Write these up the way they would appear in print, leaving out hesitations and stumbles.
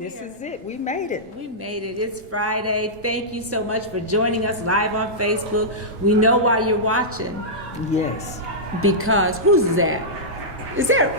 This here. is it. We made it. We made it. It's Friday. Thank you so much for joining us live on Facebook. We know why you're watching. Yes. Because, who's that? Is that?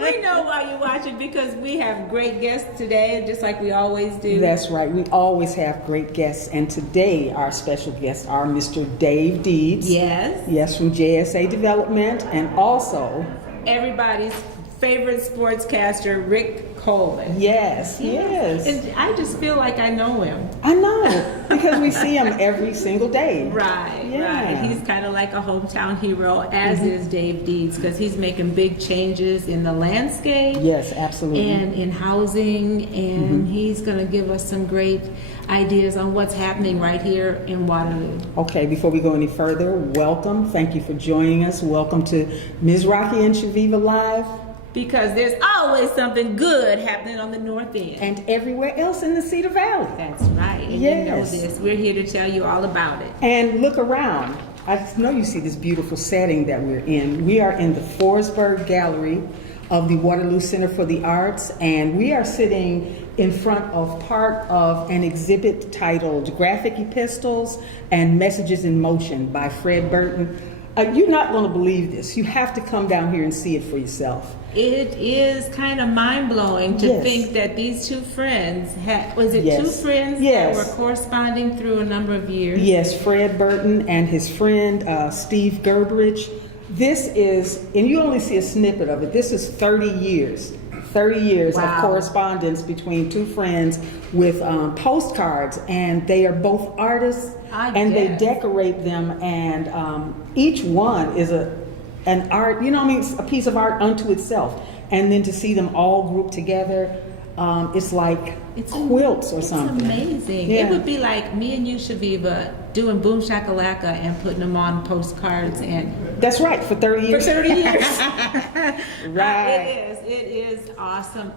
We know why you're watching because we have great guests today, just like we always do. That's right. We always have great guests. And today, our special guests are Mr. Dave Deeds. Yes. Yes, from JSA Development. And also, everybody's favorite sportscaster, Rick Coleman. yes, yes. And I just feel like I know him. I know, because we see him every single day. Right, Yeah. right. He's kind of like a hometown hero, as is Dave Deeds, because he's making big changes in the landscape. Yes, absolutely. And in housing, and he's going to give us some great ideas on what's happening right here in Waterloo. Okay, before we go any further, welcome. Thank you for joining us. Welcome to Ms. Rocki and Chaveevah Live. Because there's always something good happening on the north end. And everywhere else in the Cedar Valley. That's right. And Yes. you know this. We're here to tell you all about it. And look around. I know you see this beautiful setting that we're in. We are in the Forsberg Gallery of the Waterloo Center for the Arts, and we are sitting in front of part of an exhibit titled Graphic Epistles and Messages in Motion by Fred Burton. You're not going to believe this. You have to come down here and see it for yourself. It is kind of mind-blowing to Yes. think that these two friends was it Yes. two friends Yes. that were corresponding through a number of years? Yes, Fred Burton and his friend Steve Gerberich. This is, and you only see a snippet of it, this is 30 years. 30 years of Wow. correspondence between two friends with postcards, and they are both artists, and they decorate them, and each one is an art, you know what I mean, a piece of art unto itself. And then to see them all grouped together, it's like quilts or something. It's amazing. Yeah. It would be like me and you, Chaveevah, doing Boom Shakalaka and putting them on postcards and That's right, for 30 years. for 30 years. Right. It is awesome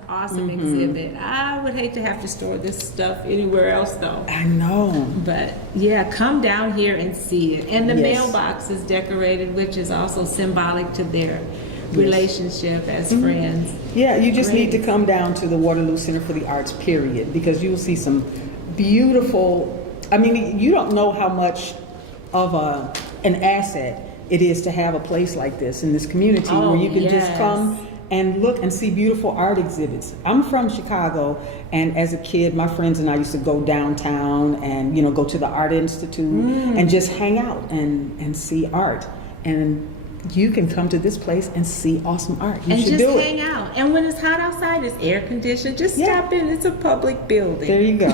exhibit. I would hate to have to store this stuff anywhere else though. I know. But yeah, come down here and see it. And the Yes. mailbox is decorated, which is also symbolic to their relationship as friends. Yeah, you just need to Great. come down to the Waterloo Center for the Arts, period, because you will see some beautiful, I mean, you don't know how much of an asset it is to have a place like this in this community Oh, where you can just yes. come and look and see beautiful art exhibits. I'm from Chicago, and as a kid, my friends and I used to go downtown and, you know, go to the Art Institute and just hang out and see art. And you can come to this place and see awesome art. You And should just do hang it. out. And when it's hot outside, it's air conditioned. Just Yeah. stop in. It's a public building. There you go.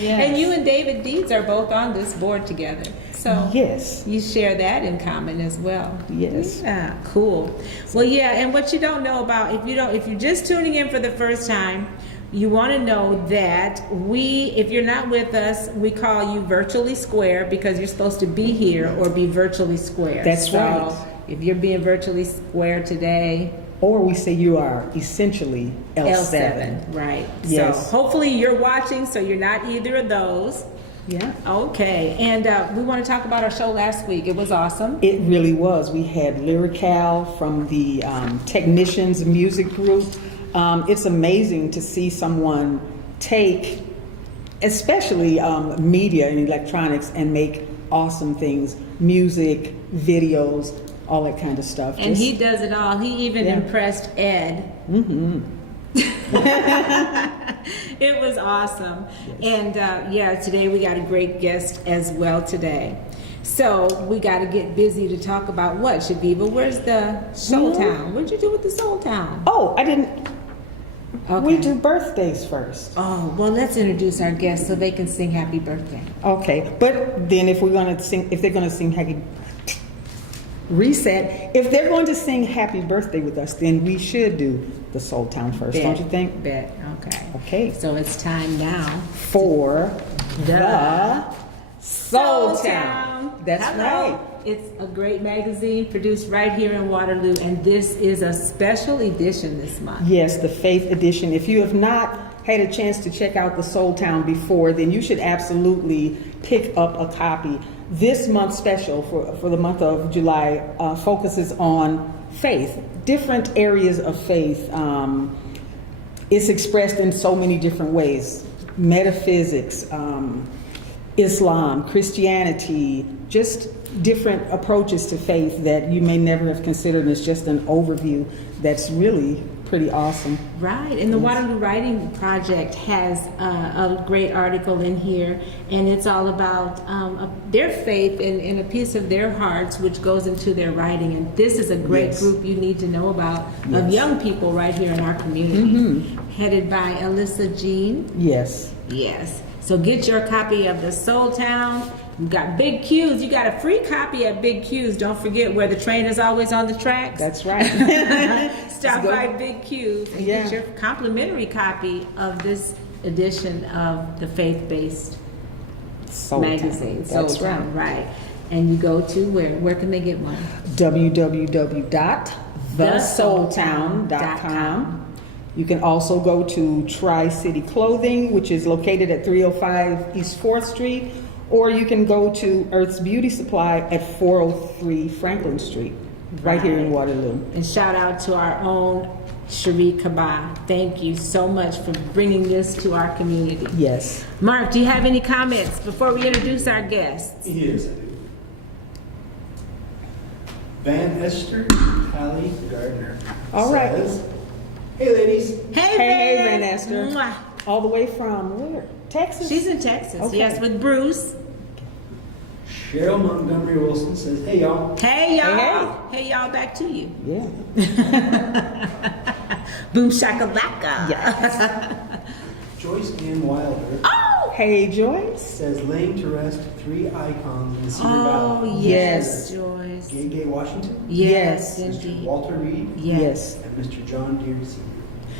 Yes. And you and David Deeds are both on this board together. So Yes. you share that in common as well. Yes. Yeah, cool. Well, yeah, and what you don't know about, if you're just tuning in for the first time, you want to know that if you're not with us, we call you virtually square because you're supposed to be here or be virtually square. That's right. If you're being virtually square today, Or we say you are essentially L7. right? Yes. So hopefully you're watching, so you're not either of those. Yeah. Okay, and we want to talk about our show last week. It was awesome. It really was. We had Lyrical from the Technicians Music Group. It's amazing to see someone take, especially media and electronics, and make awesome things, music, videos, all that kind of stuff. And he does it all. He even impressed Ed. It was awesome. Yes. And today we got a great guest as well today. So we got to get busy to talk about what, Chaveevah? Where's the Soul Town? What'd you do with the Soul Town? Oh, I didn't. Okay. We do birthdays first. Oh, well, let's introduce our guests so they can sing happy birthday. Okay, but then if they're going to sing happy reset, if they're going to sing happy birthday with us, then we should do the Soul Town first, don't you think? Bet. Okay. Okay. So it's time now For the Soul Town. That's Hello. right. It's a great magazine produced right here in Waterloo, and this is a special edition this month. Yes, the Faith Edition. If you have not had a chance to check out the Soul Town before, then you should absolutely pick up a copy. This month's special for the month of July focuses on faith, different areas of faith, it's expressed in so many different ways. Metaphysics, Islam, Christianity, just different approaches to faith that you may never have considered. And it's just an overview that's really pretty awesome. Right, and the Waterloo Writing Project has a great article in here, and it's all about their faith and a piece of their hearts which goes into their writing. And this is a great Yes. group you need to know about Yes. of young people right here in our community, headed by Alyssa Jean. Yes. Yes. So get your copy of the Soul Town. You got Big Q's. You got a free copy at Big Q's. Don't forget where the train is always on the tracks. That's right. Stop by Big Q's and get your complimentary copy of this edition of the faith-based Soul magazine. Town. That's Soul Town, right. And you go to where? Where can they get one? www.thesoultown.com. You can also go to Tri-City Clothing, which is located at 305 East 4th Street, or you can go to Earth's Beauty Supply at 403 Franklin Street, right here in Waterloo. And shout out to our own Cherie Kaba. Thank you so much for bringing this to our community. Yes. Mark, do you have any comments before we introduce our guests? Yes, I do. Van Esther Hallie Gardner. All right. Says, hey ladies. Hey, Van Esther. Mwah. All the way from where? Texas? She's in Texas, Okay. yes, with Bruce. Cheryl Montgomery Wilson says, hey y'all. Hey, y'all. Hey, y'all, back to you. Yeah. Boom shakalaka. Yes. Joyce Ann Wilder Oh! Hey, Joyce. says, laying to rest 3 icons in Cedar Oh, Valley. yes, Yes. Joyce. Gay Gay Washington, Yes, Yes. Mr. indeed. Walter Reed, Yes. and Mr. John Deere Sr.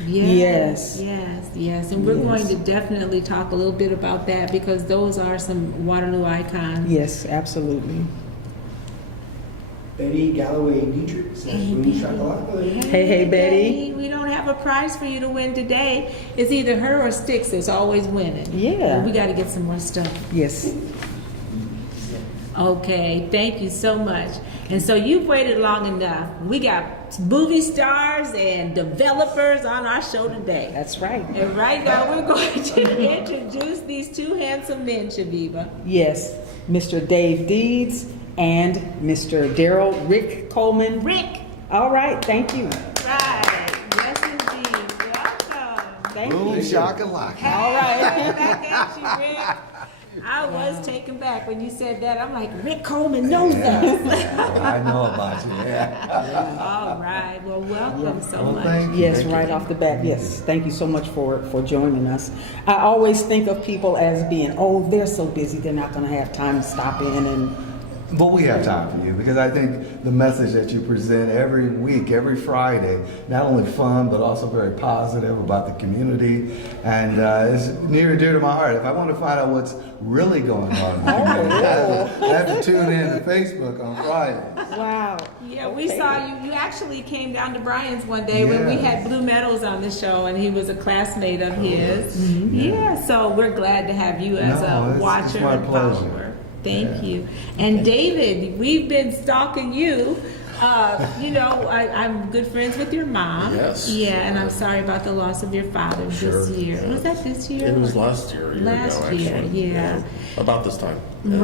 Yes, Yes. yes, yes. And we're Yes. going to definitely talk a little bit about that because those are some Waterloo icons. Yes, absolutely. Betty Galloway Dietrich says, Hey, boom Betty. shakalaka ladies. Hey, Betty. We don't have a prize for you to win today. It's either her or Sticks that's always winning. Yeah. And we got to get some more stuff. Yes. Okay, thank you so much. And so you've waited long enough. We got movie stars and developers on our show today. That's right. And right now we're going to introduce these two handsome men, Chaveevah. Yes. Mr. Dave Deeds and Mr. Rick Coleman. Rick. All right. Thank you. Right. Yes, indeed. Welcome. Thank Boom, you. shakalaka. All right. Back at you, Rick. I was taken back when you said that. I'm like, Rick Coleman knows us. I know about you. Yeah. All right. Well, welcome so Well, much. thank you. Yes, Thank right you. off the bat. Yes. Thank you so much for joining us. I always think of people as being, oh, they're so busy, they're not going to have time to stop in and But we have time for you because I think the message that you present every week, every Friday, not only fun but also very positive about the community, and it's near and dear to my heart. If I want to find out what's really going on in the community, I have to tune in to Facebook on Friday. wow. Yeah, we Okay. saw you. You actually came down to Brian's one day when we Yes. had Blue Medals on the show, and he was a classmate of his. Yeah, so we're glad to have you as No, a it's watcher my and pleasure. follower. Thank Yeah. you. And David, we've been stalking you. I'm good friends with your mom. Yes. Yeah, and I'm sorry about the loss of your father this Sure, year. yeah. Was that this year? It was last year, a year Last ago, year, actually. yeah. About this time. Yeah.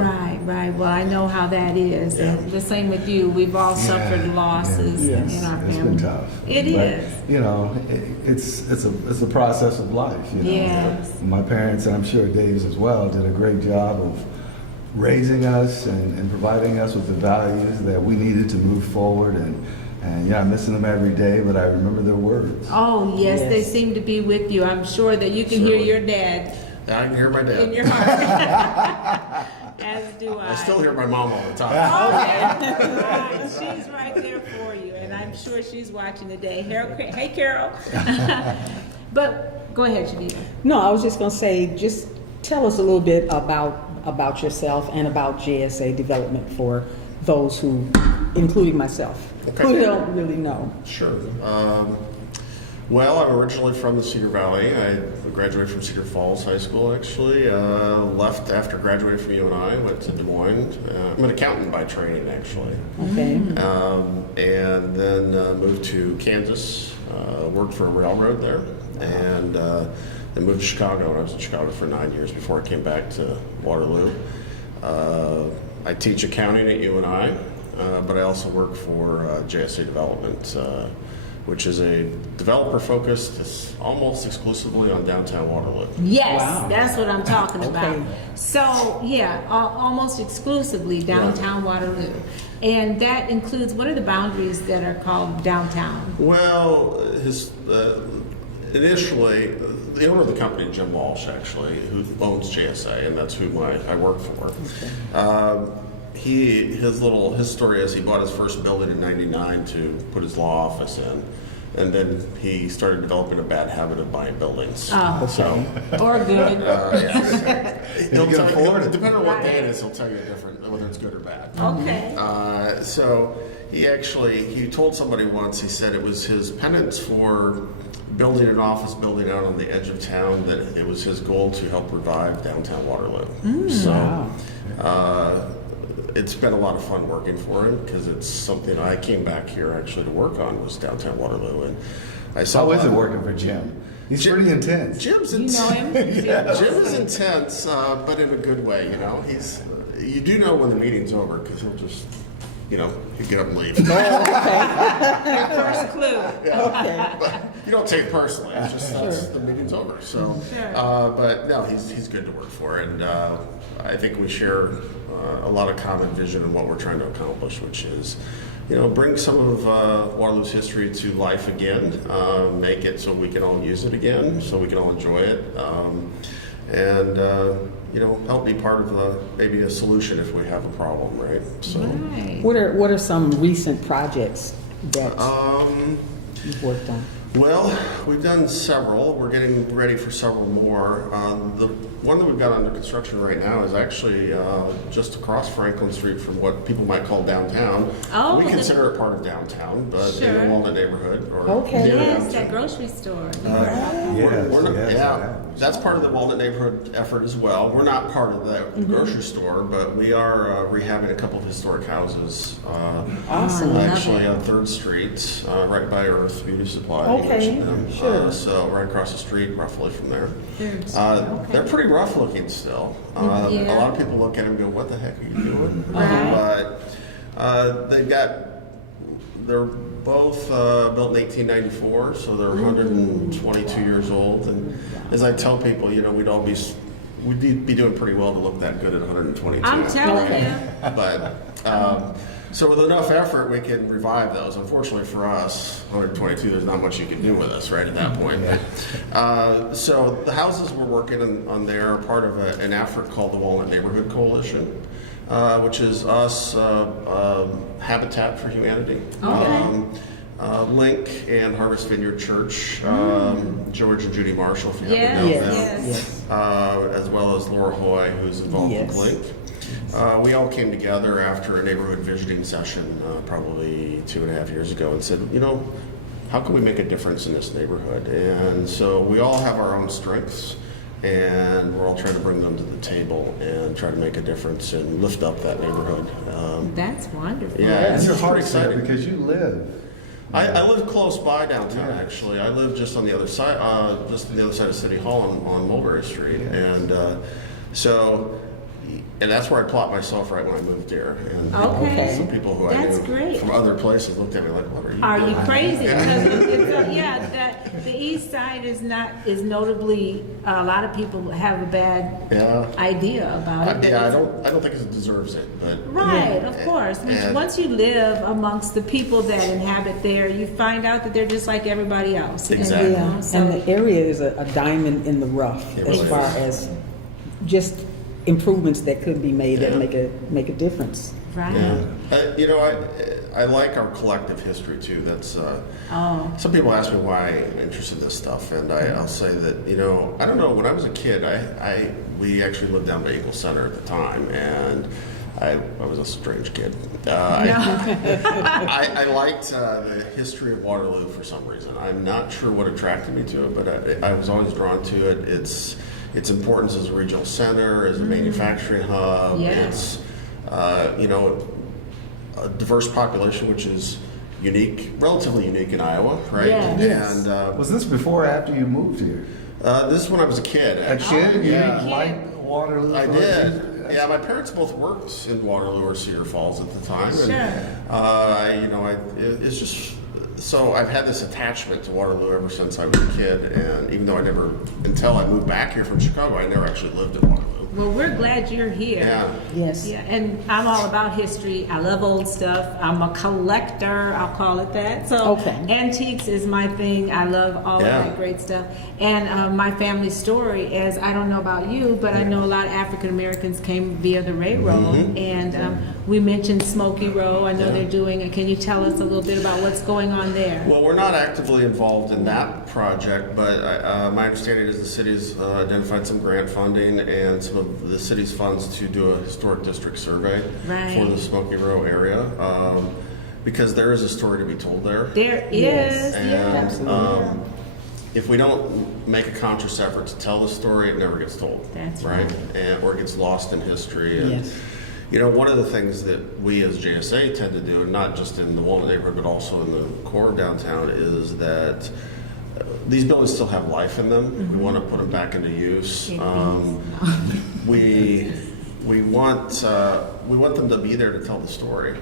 Right. Well, I know how that is. Yeah. And the same with you. We've all suffered losses Yes. in our It's family. been tough. It But, is. You know, it's a process of life. You know? Yes. My parents, and I'm sure Dave's as well, did a great job of raising us and providing us with the values that we needed to move forward. And yeah, I'm missing them every day, but I remember their words. Oh, yes, Yes. they seem to be with you. I'm sure that you can hear Certainly. your dad I can hear my in dad. your heart. As do I. I still hear my mom all the time. Okay. Right. She's right there for you, and I'm sure she's watching today. Hey, Carol. But go ahead, Chaveevah. No, I was just going to say, just tell us a little bit about yourself and about JSA development for those who, including myself, Okay. who don't really know. Sure. Well, I'm originally from the Cedar Valley. I graduated from Cedar Falls High School, actually. Left after graduating from UNI, went to Des Moines. I'm an accountant by training, actually. Okay. And then moved to Kansas, worked for a railroad there. and then moved to Chicago. And I was in Chicago for 9 years before I came back to Waterloo. I teach accounting at UNI, but I also work for JSA Development, which is a developer focused almost exclusively on downtown Waterloo. Yes, Wow. that's what I'm talking about. Okay. So, yeah, almost exclusively downtown Waterloo. And that includes, what are the boundaries that are called downtown? Well, initially, the owner of the company, Jim Walsh, actually, who owns JSA, and that's who I work for. His story is he bought his first building in '99 to put his law office in, and then he started developing a bad habit of buying buildings. Oh, So, or good. he'll can tell afford it. depending on what day it is, he'll tell you different, whether it's good or bad. Okay. So he told somebody once, he said it was his penance for building an office building out on the edge of town, that it was his goal to help revive downtown Waterloo. It's been a lot of fun working for him, because it's something I came back here actually to work on, was downtown Waterloo. And I saw How is it working for Jim? He's pretty intense. Jim's You know him? Jim is intense, but in a good way. You do know when the meeting's over, because he'll just, he'll get up and leave. First clue. Okay. But you don't take it personally. It's just the meeting's over. So, Sure. but no, he's good to work for, and I think we share a lot of common vision in what we're trying to accomplish, which is, bring some of Waterloo's history to life again, make it so we can all use it again, so we can all enjoy it, and help be part of maybe a solution if we have a problem, right? So, Right. What are some recent projects that you've worked on? Well, we've done several. We're getting ready for several more. The one that we've got under construction right now is actually just across Franklin Street from what people might call downtown. Oh, We consider it part of downtown, but in Sure. the Walnut neighborhood. Or Okay. near Yes, downtown. that grocery store. That's part of the Walnut neighborhood effort as well. We're not part of the grocery store, but we are rehabbing a couple of historic houses. Awesome. Actually, on 3rd Street, right by Earth Beauty Supply. Okay, sure. So right across the street, roughly from there. Third Street, okay. They're pretty rough looking still. A lot of people look at them and go, "What the heck are you doing?" Right. But they're both built in 1894, so they're 122 years old. And as I tell people, we'd be doing pretty well to look that good at 122. I'm telling Okay. you. But so with enough effort, we can revive those. Unfortunately for us, 122, there's not much you can do with us right at that point. So the houses we're working on there are part of an effort called the Walnut Neighborhood Coalition, which is us, Habitat for Humanity. Okay. Link and Harvest Vineyard Church, George and Judy Marshall, if you happen to know them, Yes. as well as Laura Hoy, who's involved Yes. with Link. We all came together after a neighborhood visiting session probably 2.5 years ago and said, how can we make a difference in this neighborhood? And so we all have our own strengths, and we're all trying to bring them to the table and try to make a difference and lift up that neighborhood. That's wonderful. Yeah, It's your it's heart exciting. because you live. I live close by downtown, actually. I live just on the other side, of City Hall on Mulberry Street, and and that's where I plot myself right when I moved here. And Okay. some people who That's I knew great. from other places looked at me like, "What are you Are doing?" you crazy? Because the east side is notably, a lot of people have a bad Yeah. idea about it. but I it's- don't think it deserves it, but Right, of course. And- Once you live amongst the people that inhabit there, you find out that they're just like everybody else. And, Exactly. you know, Yeah, so- and the area is a diamond in the rough It as really far is. as just improvements that could be made that Yeah. make a difference. right. yeah. I like our collective history too. That's some people ask me why I'm interested in this stuff, and I'll say that I don't know. When I was a kid, we actually lived down by Eagle Center at the time, and I was a strange kid. I liked the history of Waterloo for some reason. I'm not sure what attracted me to it, but I was always drawn to it. Its importance as a regional center, as a manufacturing hub. Yeah. It's a diverse population, which is relatively unique in Iowa, right? Yes. Yes. And Was this before or after you moved here? this is when I was a kid. A Actually. kid? You Yeah. didn't like Waterloo? I did. Yeah, my parents both worked in Waterloo or Cedar Falls at the time. Sure. It's just so I've had this attachment to Waterloo ever since I was a kid, and even though until I moved back here from Chicago, I never actually lived in Waterloo. Well, we're glad you're here. Yeah. Yes. Yeah, and I'm all about history. I love old stuff. I'm a collector, I'll call it that. So Okay. antiques is my thing. I love all of Yeah. that great stuff. And my family story is, I don't know about you, but I know a lot of African Americans came via the railroad. And we mentioned Smoky Row. I know Yeah. they're doing it. Can you tell us a little bit about what's going on there? Well, we're not actively involved in that project, but my understanding is the city's identified some grant funding and some of the city's funds to do a historic district survey Right. for the Smoky Row area, because there is a story to be told there. There is, Yes. And yeah. if we don't make a conscious effort to tell the story, it never gets told. That's right, right. or it gets lost in history. And, Yes. one of the things that we as JSA tend to do, and not just in the Walnut neighborhood, but also in the core of downtown, is that these buildings still have life in them. We want to put them back into use. We want them to be there to tell the story.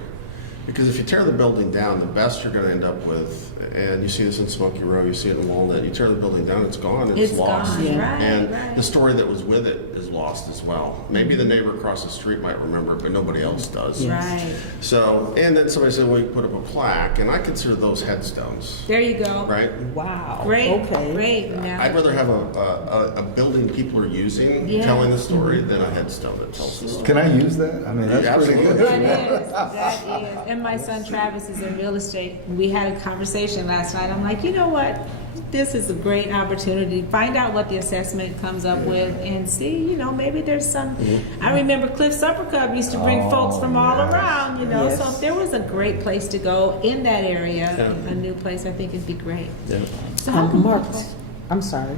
Because if you tear the building down, the best you're going to end up with, and you see this in Smoky Row, you see it in Walnut, you tear the building down, it's gone, it's lost. Gone. Yeah. Right, And right. the story that was with it is lost as well. Maybe the neighbor across the street might remember it, but nobody else does. Right. So, and then somebody said, well, you put up a plaque, and I consider those headstones, There you go. right? Wow. Great, Okay. great. Now, I'd rather have a building people are using, Yes. telling the story, than a headstone that tells the story. Can I use that? I mean, that's Yeah, pretty absolutely. good. that is. And my son Travis is in real estate. We had a conversation last night. I'm like, you know what? This is a great opportunity. Find out what the assessment comes up with and see, maybe there's some. I remember Cliff Supper Club used to bring folks from all yes. around, Yes. So if there was a great place to go in that area, Yeah. a new place, I think it'd be great. Yeah. So how can Mark, people- I'm sorry.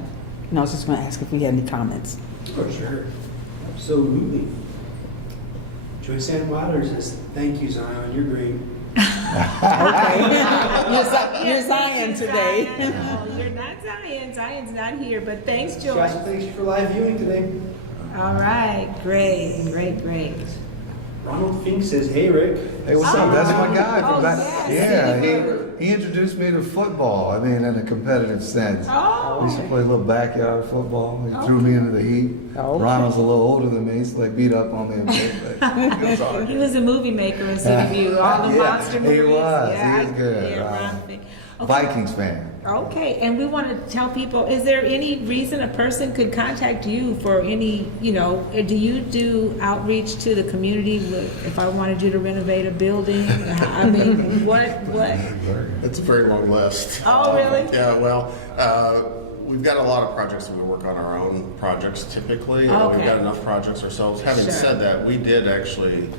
No, I was just going to ask if we had any comments. For sure. Absolutely. Joyce Ann Wilder says, thank you, Zion. You're great. Okay. You're Zion today. No, you're not Zion. Zion's not here, but thanks, Joyce. Josh, thanks for live viewing today. All right, great. Ronald Fink says, hey, Rick. Hey, what's up? That's my guy from back. yes. Yeah, he introduced me to football. I mean, in a competitive sense. Oh. We used to play a little backyard football. He threw me into the heat. Okay. Ronald's a little older than me, so they beat up on me a bit. But it was all right. He was a movie maker in City View, all the Yeah, monster he movies. was. He was good. Yeah, Wow. Ron Fink. Vikings fan. Okay, and we want to tell people, is there any reason a person could contact you for any, do you do outreach to the community if I wanted you to renovate a building? I mean, what? It's a very long list. Oh, really? Yeah, well, we've got a lot of projects that we work on our own projects typically. Okay. We've got enough projects ourselves. Having Sure. said that, we did actually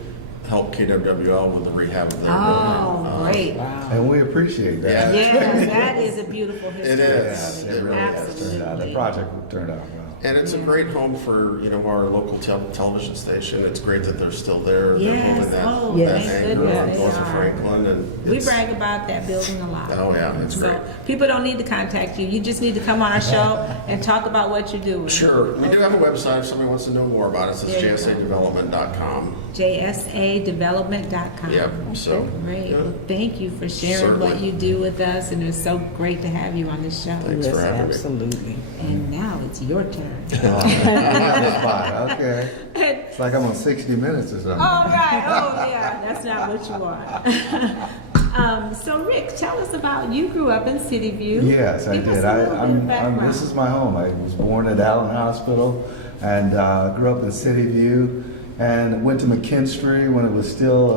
help KWL with the rehab of their Oh, building. great. And we appreciate that. Yeah. Yes, that is a beautiful history. It is. building. It really is. Turned out, the project turned out well. And it's a great home for, our local television station. It's great that they're still there. Yes. They're moving that, Oh, Yes. that thank anchor goodness north they of are. Franklin. And We it's- brag about that building a lot. Oh, yeah, it's So great. people don't need to contact you. You just need to come on our show and talk about what you're doing. Sure. We do have a website if somebody wants to know more about us. It's There you go. jsadevelopment.com. JSAdevelopment.com. Yep. So, Great. yeah. Well, thank you for sharing Certainly. what you do with us, and it's so great to have you on the show. Thanks for Yes, having me. absolutely. And now it's your turn. Okay. It's like I'm on 60 Minutes or something. All right. Oh, yeah. That's not what you are. So, Rick, tell us about you grew up in City View. Yes, I Give us did. a little bit of background. This is my home. I was born at Allen Hospital and grew up in City View and went to McKinstry when it was still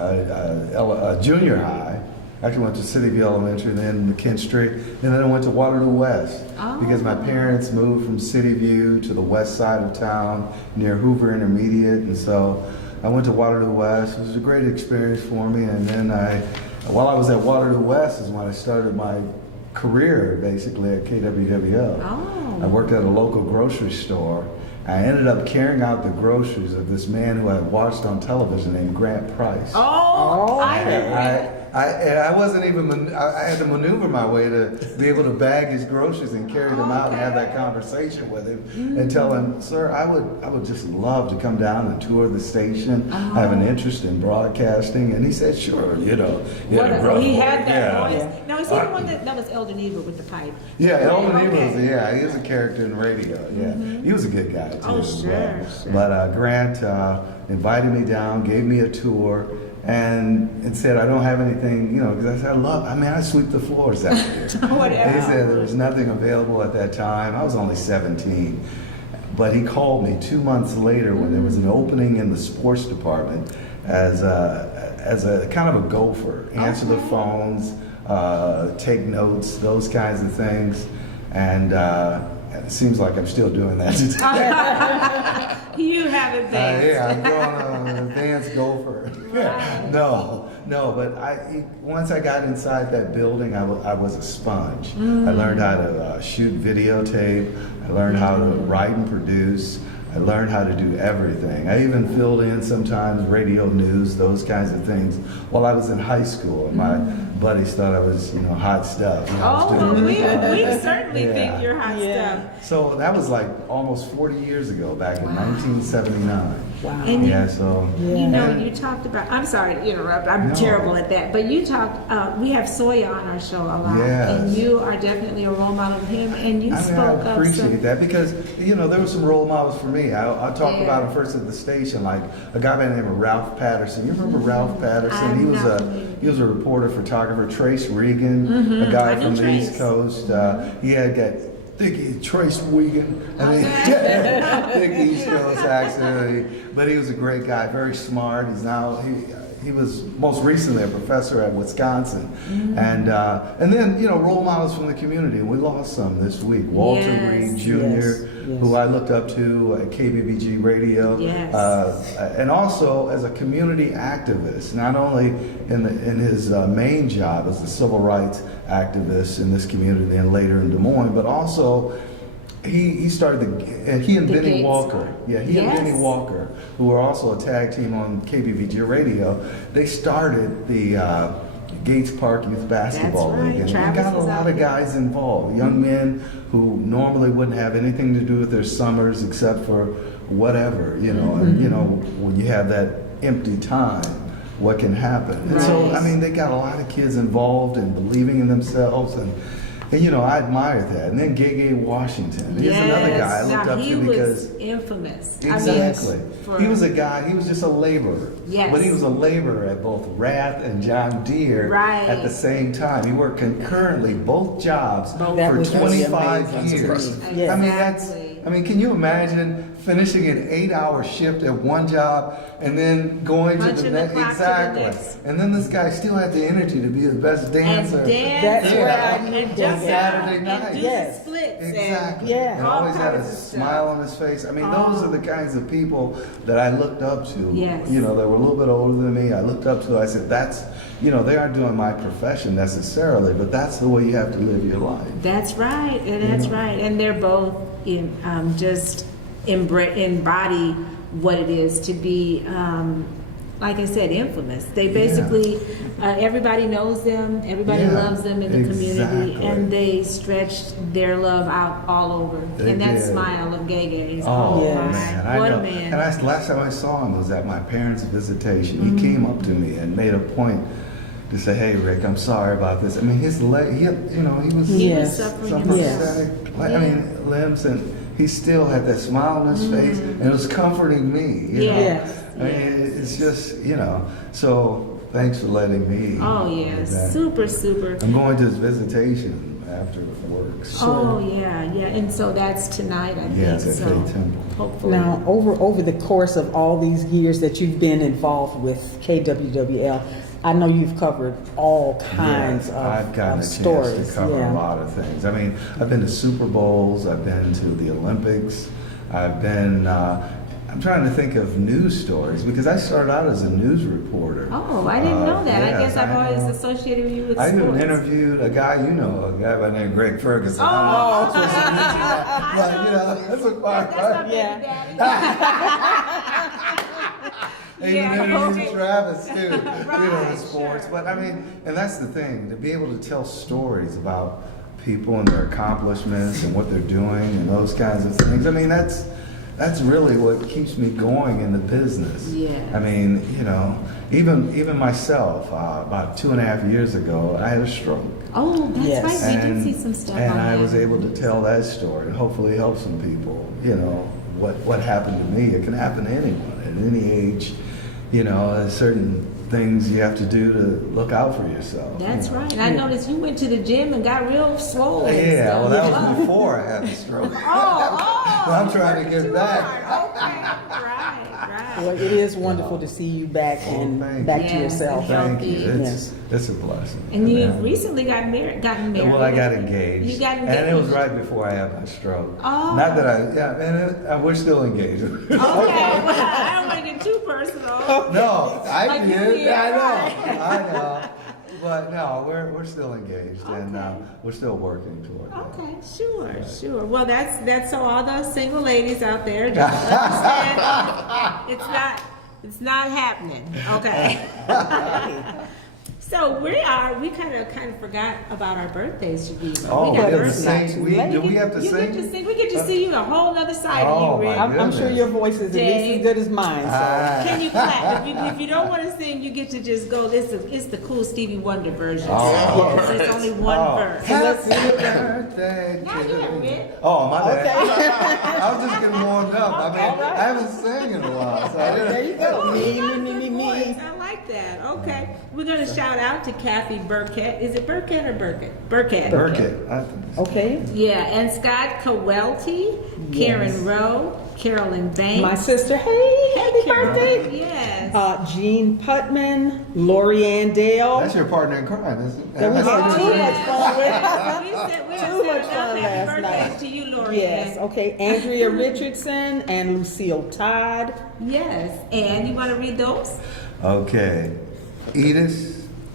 a junior high. Actually went to City View Elementary, then McKinstry, and then I went to Waterloo West Oh. because my parents moved from City View to the west side of town near Hoover Intermediate, and so I went to Waterloo West. It was a great experience for me, and then while I was at Waterloo West is when I started my career basically at KWWO. Oh. I worked at a local grocery store. I ended up carrying out the groceries of this man who I watched on television named Grant Price. Oh, I Okay. know. I wasn't even, I had to maneuver my way to be able to bag his groceries and carry them out and have that conversation with him and tell him, sir, I would just love to come down and tour the station. I have an interest in broadcasting. And he said, sure, you know. He had that yeah. voice. Now, is he the one that was Elden Eva with the pipe? Yeah, Eldon Okay. he was a character in radio. Yeah, he was a good guy too. Oh, as sure, well. sure. But Grant invited me down, gave me a tour, and said I don't have anything, you know, because I sweep the floors out here. Whatever. He said there was nothing available at that time. I was only 17. But he called me 2 months later when there was an opening in the sports department as a kind of a gopher, answer the phones, take notes, those kinds of things. And it seems like I'm still doing that today. You have advanced. Yeah, I'm going an advanced gopher. No, but once I got inside that building, I was a sponge. I learned how to shoot videotape. I learned how to write and produce. I learned how to do everything. I even filled in sometimes radio news, those kinds of things, while I was in high school. And my buddies thought I was, you know, hot stuff. You know, I was Oh, doing- we certainly think you're hot stuff. So that was like almost 40 years ago, back in 1979. Wow. And Yeah, so. you know, you talked about, I'm sorry to interrupt, I'm No. terrible at that, but you talked, we have Soya on our show a lot. Yes. And you are definitely a role model of him, and you spoke I up appreciate some. that because, you know, there were some role models for me. I'll talk Yeah. about him first at the station, like a guy by the name of Ralph Patterson. You remember Ralph Patterson? I'm He was not a familiar. he was a reporter, photographer. Trace Regan, a I guy know from the Trace. East Coast. He had that thick Trace Regan. I mean, thick East Coast accent. But he was a great guy, very smart. He was most recently a professor at Wisconsin, and then you know role models from the community. We lost some this week. Walter Yes. Reed Jr., Yes. who I looked up to at KBBG Radio, Yes. and also as a community activist, not only in his main job as a civil rights activist in this community and later in Des Moines, but also. He started and he and The Benny Gates. Walker, and Yes. Benny Walker, who were also a tag team on KBVG Radio, they started the Gates Park Youth Basketball That's right. League, and Travis they got a was lot out of there. guys involved, young men who normally wouldn't have anything to do with their summers except for whatever, you know, and you know when you have that empty time. What can happen? And so, Right. I mean, they got a lot of kids involved and believing in themselves, and you know, I admired that. And then Gay Washington. He's another guy I looked now, up he to because. was infamous. Exactly. for- He was a guy, he was just a laborer. Yes. But he was a laborer at both Rath and John Deere Right. at the same time. He worked concurrently, both jobs, That for was really 25 amazing. years. Exactly. I mean, can you imagine finishing an 8-hour shift at one job and then going to Punching the the next? clock to the Exactly. next. And then this guy still had the energy to be the best dancer. And dance, That's where I knew and that. jump Saturday out night. and do Yes. the splits. Exactly. Yeah. And all always had a kinds of stuff. smile on his face. I mean, those are the kinds of people that I looked up to. Yes. You know, they were a little bit older than me. I looked up to. I said, that's, you know, they aren't doing my profession necessarily, but that's the way you have to live your life. That's right, and that's right. And they're both in just embody what it is to be, like I said, infamous. They basically, everybody knows them, everybody Yeah, loves them in the community, exactly. and they stretched their love out all over. They and that did. smile of Gay Gays, Oh, Yes. man, I what know. a man. And last time I saw him was at my parents' visitation. He came up to me and made a point to say, "Hey, Rick, I'm sorry about this." I mean, his leg, he was He Yes. was suffering some himself. prosthetic, limbs, and he still had that smile on his face, and it was comforting me. You know? Yes. I mean, it's just, you know. So thanks for letting me. Oh, yeah, do that. super, super. I'm going to his visitation after work. Oh, yeah, yeah. And so that's tonight, I think. Yeah, it's at so Faith Temple. hopefully. Now, over the course of all these years that you've been involved with KWWL, I know you've covered all kinds I've gotten of a stories. chance to cover a lot of things. I mean, I've been to Super Bowls, I've been to the Olympics, I've been, I'm trying to think of news stories because I started out as a news reporter. Oh, I didn't know that. I yes, guess I've always know. associated you with I even sports. interviewed a guy you know, a guy by the name of Greg Ferguson. Oh, I'm not supposed to mention that, but you know, that's a fine, That's my right? baby Yeah. daddy. Yeah, Even okay. Travis too, the Right, sports. sure. But I mean, and that's the thing, to be able to tell stories about people and their accomplishments and what they're doing and those kinds of things. I mean, that's really what keeps me going in the business. Yeah. I mean, even myself, about 2.5 years ago, I had a stroke. Oh, that's Yes. right. We did see some stuff And on I that. was able to tell that story and hopefully help some people, what happened to me. It can happen to anyone at any age. There's certain things you have to do to look out for yourself. That's right. And I noticed you went to the gym and got real swollen. and Yeah, stuff. well, that was before I had the stroke. Oh, I'm trying to get too back. hard. Okay, right. Well, it is wonderful to see you back and thank back you. to Yes, yourself. Thank you. Yes. It's a blessing. And you Yeah. recently gotten married. Well, I got engaged. You got engaged. And it was right before I had my stroke. Oh. Not that we're still engaged. Okay, well, I don't want to get too personal. No, I Like you did. did, I know. But no, we're still engaged and Okay. we're still working toward that. Okay, sure. Well, that's so all those single ladies out there just understand it's not happening. Okay. So we kind of forgot about our birthdays, Chaveevah. Oh, we got we have to birthdays. sing. Do we have to You get sing? to sing. We get to see you a whole other side Oh, of you, Rick. my I'm sure your voice is at least Dave. as good as mine. So. Can you clap? If you don't want to sing, you get to just go. It's the cool Stevie Wonder version. Oh. Yes, it's only one verse. Happy birthday Not to yet, you. Rick. Oh, my bad. Okay. I was just getting warmed up. I mean, All right. I haven't sang in a while. So I There didn't. you go. Me. Voice. I like that. Okay. We're going to shout out to Kathy Burkett. Is it Burkett or Burkett? Burkett. Burkett. I think so. Okay. Yeah, and Scott Cowelty, Karen Yes. Rowe, Carolyn Banks. My sister, hey, happy Carol. birthday. Yes. Jean Putman, Lori Ann Dale. That's your partner in crime, isn't it? That we had too yeah. much fun with. We Too much said fun happy last birthday night. to you, Lori. Yes, okay. Andrea Richardson and Lucille Todd. Yes. And you want to read those? Okay. Edith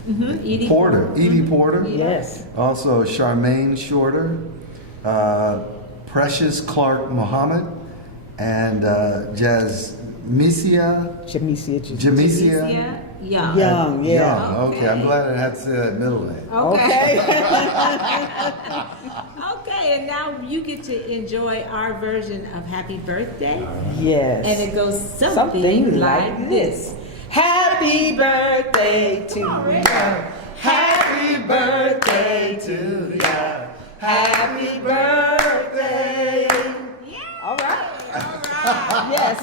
Edie Porter. Edie Porter. Yes. Also Charmaine Shorter. Precious Clark Muhammad. And Jasmisia. Jamesia. Jamesia. Young. Young, yeah. Young. Okay, I'm Okay. glad I had to say that middle name. Okay. Okay. Okay, and now you get to enjoy our version of Happy Birthday. Yes. And it goes something like this. Happy birthday to All you. right. Happy birthday to you. Happy birthday. Yeah. All right. All right. Yes.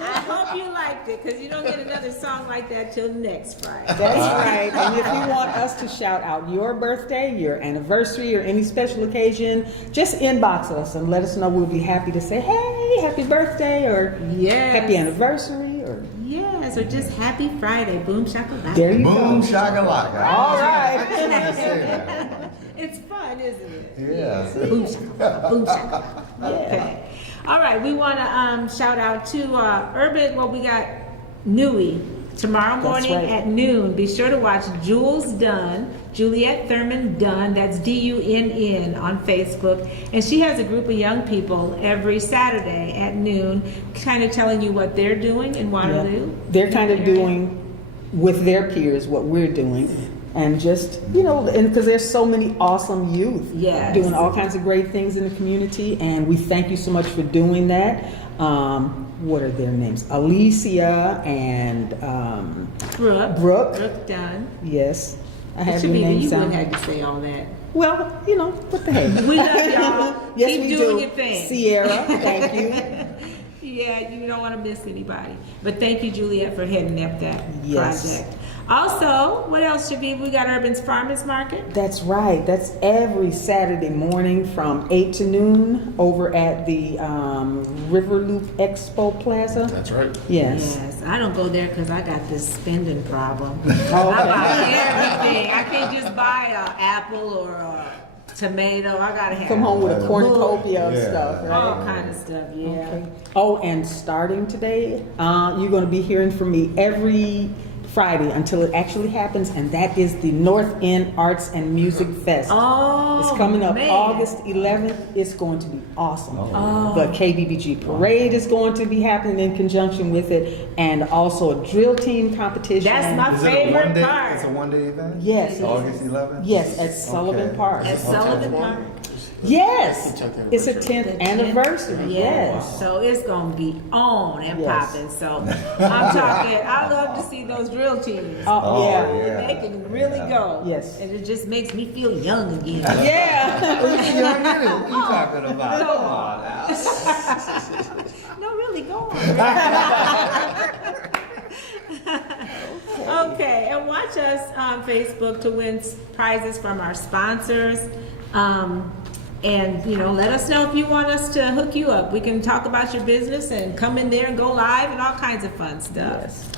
I hope you liked it because you don't get another song like that till next Friday. That's right. And if you want us to shout out your birthday, your anniversary, or any special occasion, just inbox us and let us know. We'll be happy to say, hey, happy birthday, or Yes. happy anniversary, or Yes, or just Happy Friday. Boom shakalaka. there you Boom go. shakalaka. All right. I just wanted to say that. It's fun, isn't it? Yeah. Boom shakalaka. Boom shakalaka. Okay. All right, we want to shout out to Urban. Well, we got Nui tomorrow morning right. at noon. Be sure to watch Jules Dunn, Juliet Thurman Dunn. That's Dunn on Facebook, and she has a group of young people every Saturday at noon, kind of telling you what they're doing in Waterloo. Yeah. They're kind of doing with their peers what we're doing. And just, and because there's so many awesome youth Yes. doing all kinds of great things in the community. And we thank you so much for doing that. What are their names? Alicia and Brooke. Dunn. Yes. I It have should your be name you wouldn't sound. have to say all that. Well, what the heck? We love y'all. Yes, Keep we doing do. your thing. Sierra, thank you. Yeah, you don't want to miss anybody. But thank you, Juliet, for heading up that Yes. project. Also, what else should be? We got Urban's Farmers Market. That's right. That's every Saturday morning from 8 to noon over at the Riverloop Expo Plaza. That's right. Yes. Yes, I don't go there because I got this spending problem. Oh, I okay. buy everything. I can't just buy an apple or a tomato. I gotta have Come home with a cornucopia of Yeah. stuff, right? all kind of stuff. Yeah. Okay. Oh, and starting today, you're going to be hearing from me every Friday until it actually happens, and that is the North End Arts and Music Fest. Oh, It's coming up man. August 11th. It's going to be awesome. Oh. The KBBG parade is going to be happening in conjunction with it, and also a drill team competition. That's my Is it a favorite one-day? part. It's a one-day event? Yes. August 11th? Yes, at Sullivan Okay. Park. At Sullivan Park. Yes, It's the 10th it's a anniversary. 10th anniversary. Yes, so it's gonna be on and Yes. popping. So I'm talking. I love to see those drill teams. Oh, yeah. yeah. They can really go. Yes. and it just makes me feel young again. Yeah. What you talking about? Come on now. No, really, go on. Okay, and watch us on Facebook to win prizes from our sponsors. And let us know if you want us to hook you up. We can talk about your business and come in there and go live and all kinds of fun stuff. Yes.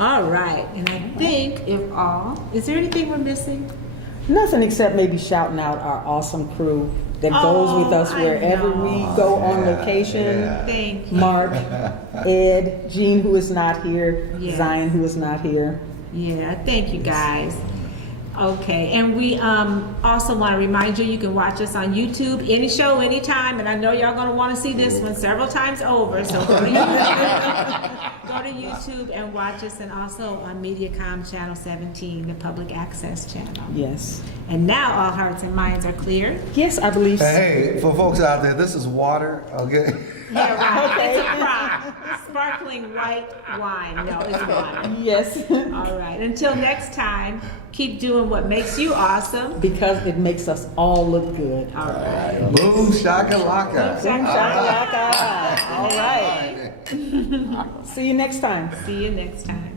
All right, and I think is there anything we're missing? Nothing except maybe shouting out our awesome crew that goes with us I wherever know. we go on Yeah, location. yeah. Thank you. Mark, Ed, Jean, who is not here, Yes. Zion, who is not here. Yeah, thank you guys. Okay, and we also want to remind you can watch us on YouTube, any show, anytime, and I know y'all gonna want to see this one several times over, so go to YouTube and watch us, and also on MediaCom Channel 17, the public access channel. Yes. And now all hearts and minds are clear. Yes, I believe so. Hey, for folks out there, this is water, okay? Yeah, right. Okay. It's a prop. Sparkling white wine. No, it's water. Yes. All right. Until next time, keep doing what makes you awesome. Because it makes us all look good. All right. Boom shakalaka. Boom Shakalaka. All right. See you next time. See you next time.